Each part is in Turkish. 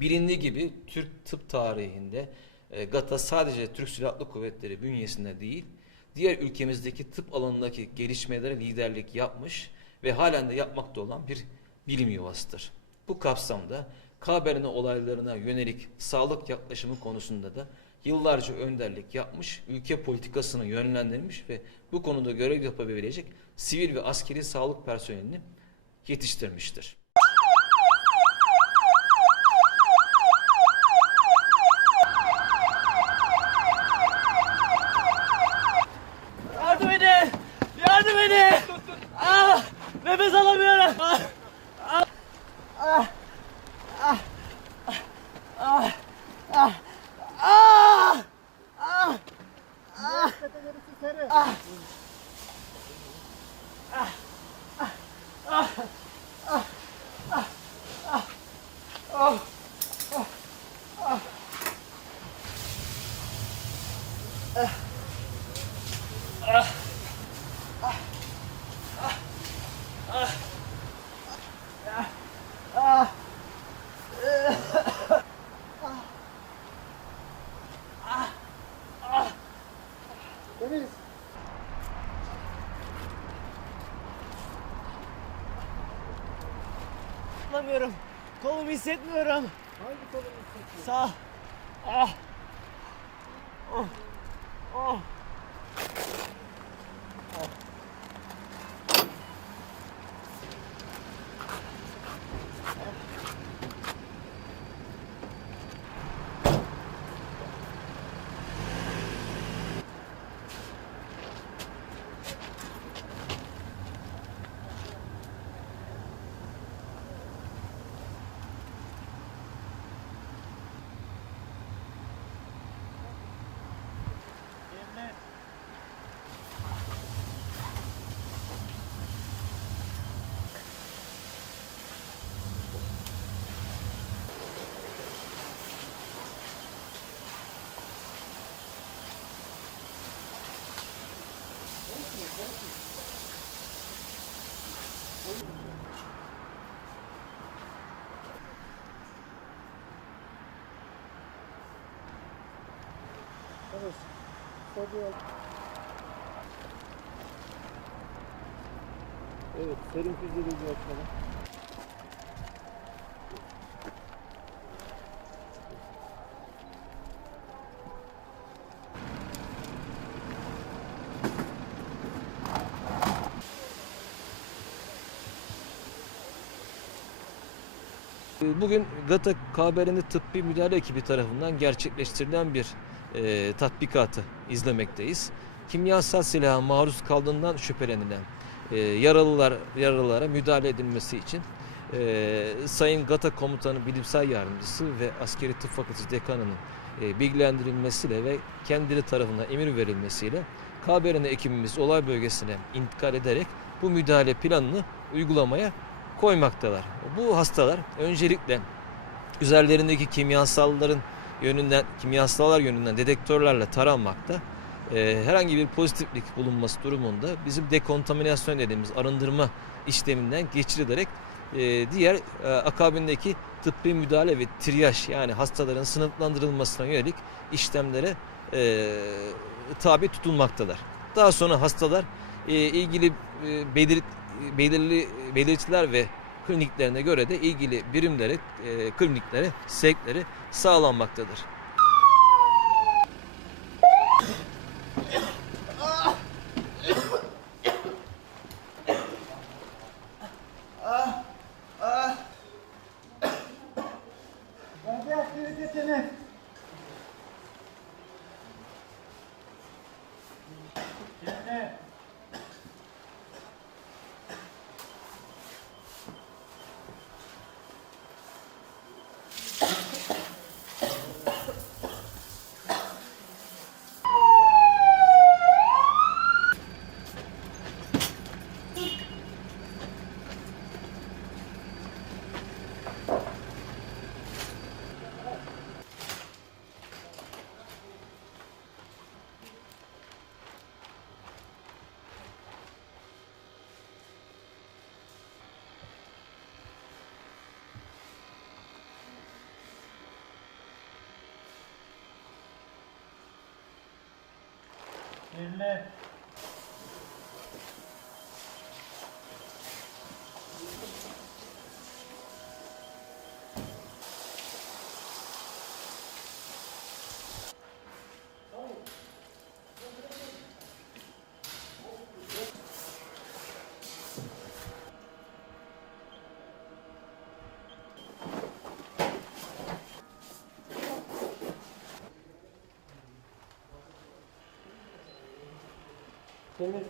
Bilindiği gibi Türk tıp tarihinde e, GATA sadece Türk Silahlı Kuvvetleri bünyesinde değil, diğer ülkemizdeki tıp alanındaki gelişmelere liderlik yapmış ve halen de yapmakta olan bir bilim yuvasıdır. Bu kapsamda KBRN olaylarına yönelik sağlık yaklaşımı konusunda da yıllarca önderlik yapmış, ülke politikasını yönlendirmiş ve bu konuda görev yapabilecek sivil ve askeri sağlık personelini yetiştirmiştir. Alamıyorum. Kolumu hissetmiyorum. Hangi kolumu hissetmiyorsun? Sağ. Ah. Oh. Evet. Evet, serin füzeleri açalım. Bugün GATA KBR'nin tıbbi müdahale ekibi tarafından gerçekleştirilen bir e, tatbikatı izlemekteyiz. Kimyasal silaha maruz kaldığından şüphelenilen e, yaralılar yaralılara müdahale edilmesi için e, Sayın GATA Komutanı Bilimsel Yardımcısı ve Askeri Tıp Fakültesi Dekanı'nın e, bilgilendirilmesiyle ve kendileri tarafından emir verilmesiyle KBRN ekibimiz olay bölgesine intikal ederek bu müdahale planını uygulamaya koymaktalar. Bu hastalar öncelikle üzerlerindeki kimyasalların yönünden kimyasallar yönünden dedektörlerle taranmakta. Ee, herhangi bir pozitiflik bulunması durumunda bizim dekontaminasyon dediğimiz arındırma işleminden geçirilerek e, diğer e, akabindeki tıbbi müdahale ve triyaj yani hastaların sınıflandırılmasına yönelik işlemlere e, tabi tutulmaktadır. Daha sonra hastalar e, ilgili e, belir, belirli belirtiler ve kliniklerine göre de ilgili birimlere, e, kliniklere, sevkleri sağlanmaktadır. Birle. Temiz.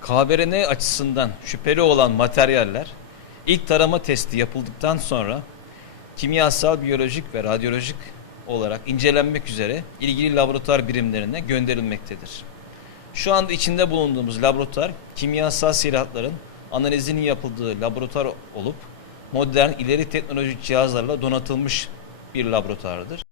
KBRN açısından şüpheli olan materyaller ilk tarama testi yapıldıktan sonra kimyasal, biyolojik ve radyolojik olarak incelenmek üzere ilgili laboratuvar birimlerine gönderilmektedir. Şu anda içinde bulunduğumuz laboratuvar kimyasal silahların analizinin yapıldığı laboratuvar olup modern ileri teknolojik cihazlarla donatılmış bir laboratuvardır.